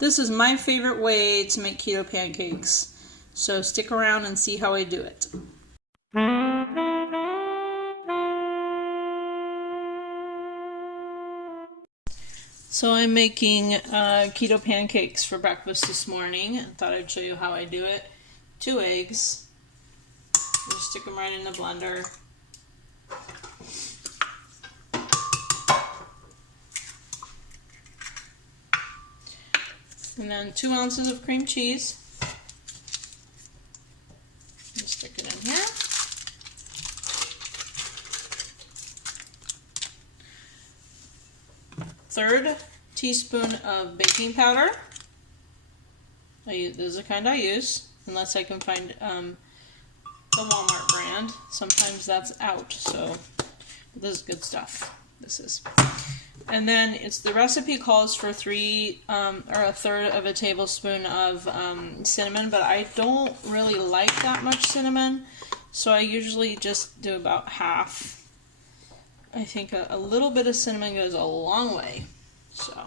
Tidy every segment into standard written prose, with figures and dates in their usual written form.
This is my favorite way to make keto pancakes, so stick around and see how I do it. So I'm making keto pancakes for breakfast this morning. I thought I'd show you how I do it. 2 eggs. Just stick them right in the blender. And then 2 ounces of cream cheese. Just stick it in here. Third teaspoon of baking powder. This is the kind I use, unless I can find the Walmart brand. Sometimes that's out, so this is good stuff. This is. And then the recipe calls for 3 or a third of a tablespoon of cinnamon, but I don't really like that much cinnamon, so I usually just do about half. I think a little bit of cinnamon goes a long way. So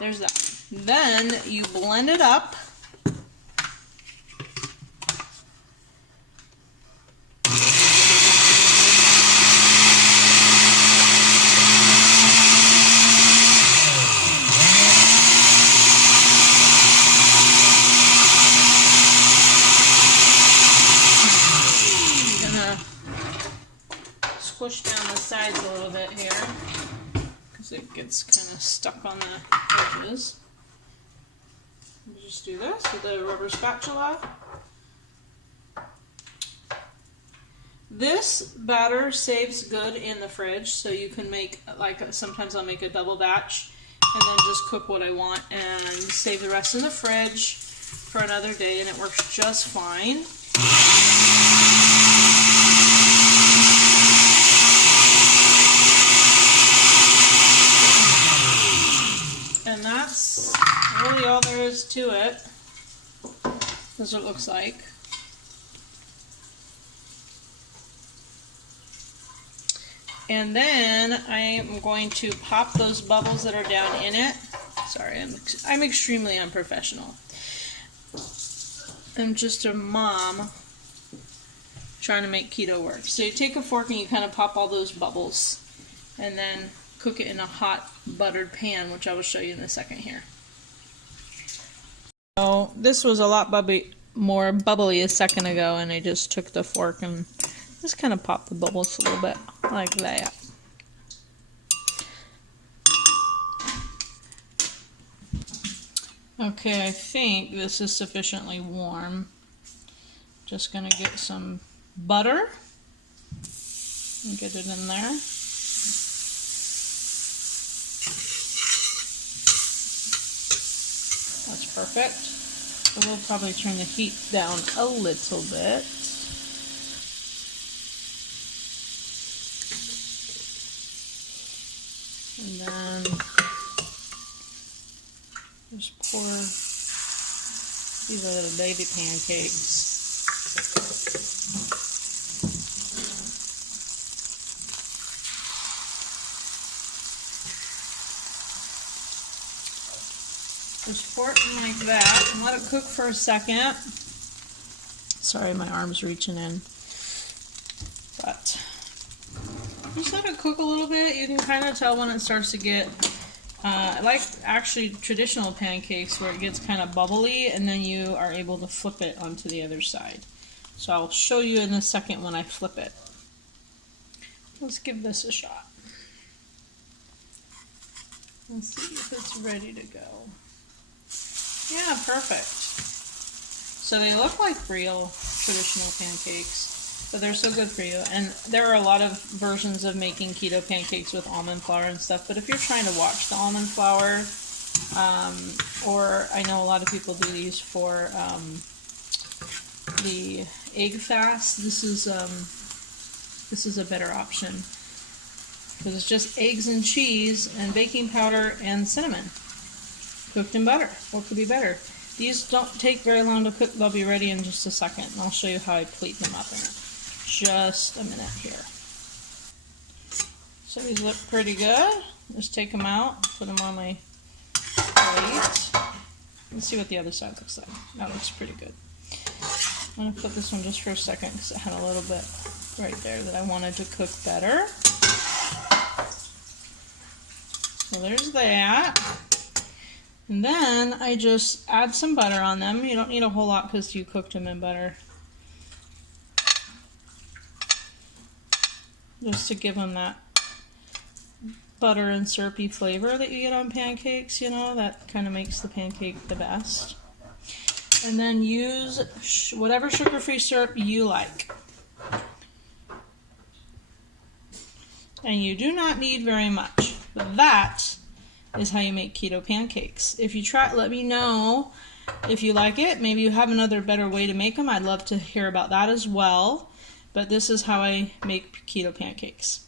there's that. Then you blend it up. Push down the sides a little bit here because it gets kind of stuck on the edges. You just do this with a rubber spatula. This batter saves good in the fridge, so you can make, like sometimes I'll make a double batch and then just cook what I want and save the rest in the fridge for another day, and it works just fine. And that's really all there is to it. That's what it looks like. And then I am going to pop those bubbles that are down in it. Sorry, I'm extremely unprofessional. I'm just a mom trying to make keto work. So you take a fork and you kind of pop all those bubbles and then cook it in a hot buttered pan, which I will show you in a second here. So this was a lot more bubbly a second ago, and I just took the fork and just kind of popped the bubbles a little bit like that. Okay, I think this is sufficiently warm. Just gonna get some butter and get it in there. That's perfect. So we'll probably turn the heat down a little bit. And then just pour, these are little baby pancakes. Just pour it in like that and let it cook for a second. Sorry, my arm's reaching in. But just let it cook a little bit. You can kind of tell when it starts to get, I like actually traditional pancakes where it gets kind of bubbly and then you are able to flip it onto the other side. So I'll show you in a second when I flip it. Let's give this a shot. Let's see if it's ready to go. Yeah, perfect. So they look like real traditional pancakes, but they're so good for you. And there are a lot of versions of making keto pancakes with almond flour and stuff, but if you're trying to watch the almond flour, or I know a lot of people do these for the egg fast, this is a better option. Because it's just eggs and cheese and baking powder and cinnamon. Cooked in butter. What could be better? These don't take very long to cook. They'll be ready in just a second. And I'll show you how I plate them up in just a minute here. So these look pretty good. Just take them out, put them on my plate. Let's see what the other side looks like. That looks pretty good. I'm going to put this one just for a second because it had a little bit right there that I wanted to cook better. So there's that. And then I just add some butter on them. You don't need a whole lot because you cooked them in butter. Just to give them that butter and syrupy flavor that you get on pancakes, you know, that kind of makes the pancake the best. And then use whatever sugar-free syrup you like. And you do not need very much. But that is how you make keto pancakes. If you try it, let me know if you like it. Maybe you have another better way to make them. I'd love to hear about that as well. But this is how I make keto pancakes.